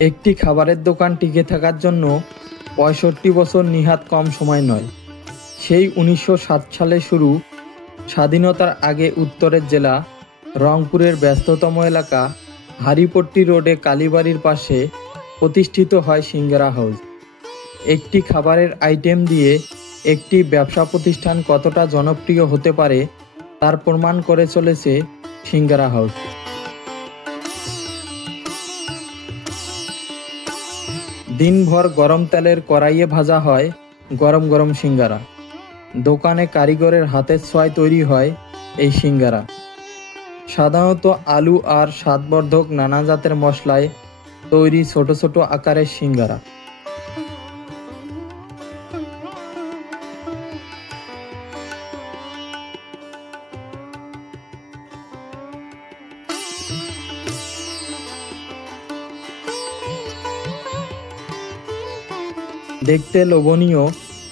একটি খাবারের দোকান টিকে থাকার জন্য ৬৫ বছর নিহাত কম সময় নয়। সেই ১৯০৭ সালে শুরু। স্বাধীনতার আগে উত্তরের জেলা রংপুরের ব্যস্ততম এলাকা হারিপট্টি রোডে কালীবাড়ির পাশে প্রতিষ্ঠিত হয় সিঙ্গারা হাউস। একটি খাবারের আইটেম দিয়ে একটি ব্যবসা প্রতিষ্ঠান কতটা জনপ্রিয় হতে পারে তার প্রমাণ করে চলেছে সিঙ্গারা হাউস। দিনভর গরম তেলের কড়াইয়ে ভাজা হয় গরম গরম সিঙ্গারা। দোকানে কারিগরের হাতের ছোঁয়ায় তৈরি হয় এই সিঙ্গারা। সাধারণত আলু আর স্বাদবর্ধক নানা জাতের মশলায় তৈরি ছোট ছোট আকারের সিঙ্গারা। দেখতে লোভনীয়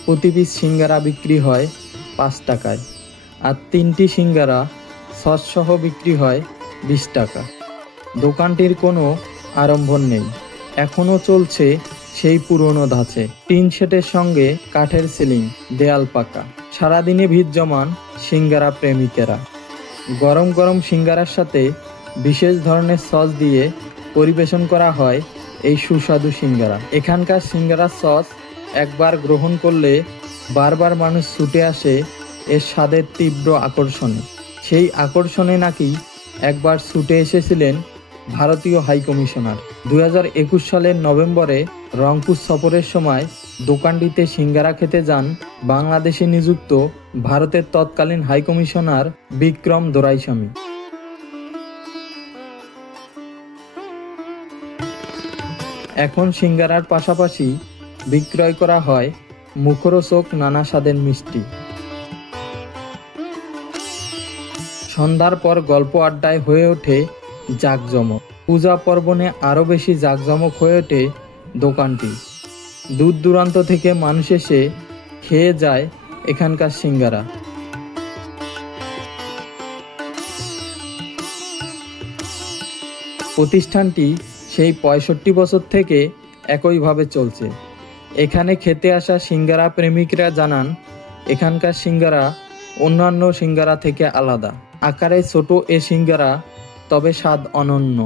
প্রতি পিস সিঙ্গারা বিক্রি হয় ৫ টাকায়, আর ৩টি সিঙ্গারা সসসহ বিক্রি হয় ২০ টাকা। দোকানটির কোনো আড়ম্বর নেই, এখনও চলছে সেই পুরনো ধাঁচে। টিন শেডের সঙ্গে কাঠের সিলিং, দেয়াল পাকা। সারাদিনে ভিড় জমান সিঙ্গারা প্রেমিকেরা। গরম গরম সিঙ্গারার সাথে বিশেষ ধরনের সস দিয়ে পরিবেশন করা হয় এই সুস্বাদু সিঙ্গারা। এখানকার সিঙ্গারার সস একবার গ্রহণ করলে বারবার মানুষ ছুটে আসে এর স্বাদের তীব্র আকর্ষণে। সেই আকর্ষণে নাকি একবার ছুটে এসেছিলেন ভারতীয় হাইকমিশনার। ২০২১ সালের নভেম্বরে রংপুর সফরের সময় দোকানটিতে সিঙ্গারা খেতে যান বাংলাদেশে নিযুক্ত ভারতের তৎকালীন হাইকমিশনার বিক্রম দোরাইস্বামী। এখন সিঙ্গারার পাশাপাশি বিক্রয় করা হয় মুখরোচক নানা স্বাদের মিষ্টি। সন্ধ্যার পর গল্প আড্ডায় হয়ে ওঠে জাঁকজমক। পূজা পার্বণে আরও বেশি জাঁকজমক হয়ে ওঠে দোকানটি। দূর দূরান্ত থেকে মানুষ এসে খেয়ে যায় এখানকার সিঙ্গারা। প্রতিষ্ঠানটি সেই ৬৫ বছর থেকে একইভাবে চলছে। এখানে খেতে আসা সিঙ্গারা প্রেমিকরা জানান এখানকার সিঙ্গারা অন্যান্য সিঙ্গারা থেকে আলাদা। আকারে ছোট এ সিঙ্গারা, তবে স্বাদ অনন্য।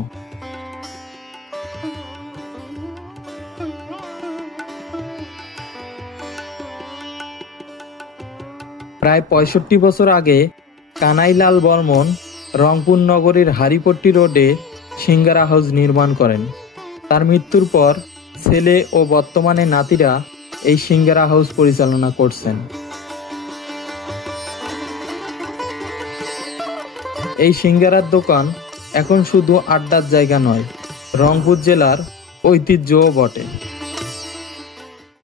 প্রায় ৬৫ বছর আগে কানাইলাল বর্মন রংপুর নগরীর হারিপট্টি রোডে সিঙ্গারা হাউস নির্মাণ করেন। তার মৃত্যুর পর ছেলে ও বর্তমানে নাতিরা এই সিঙ্গারা হাউস পরিচালনা করছেন। এই সিঙ্গারার দোকান এখন শুধু আড্ডার জায়গা নয়, রংপুর জেলার ঐতিহ্যও বটে।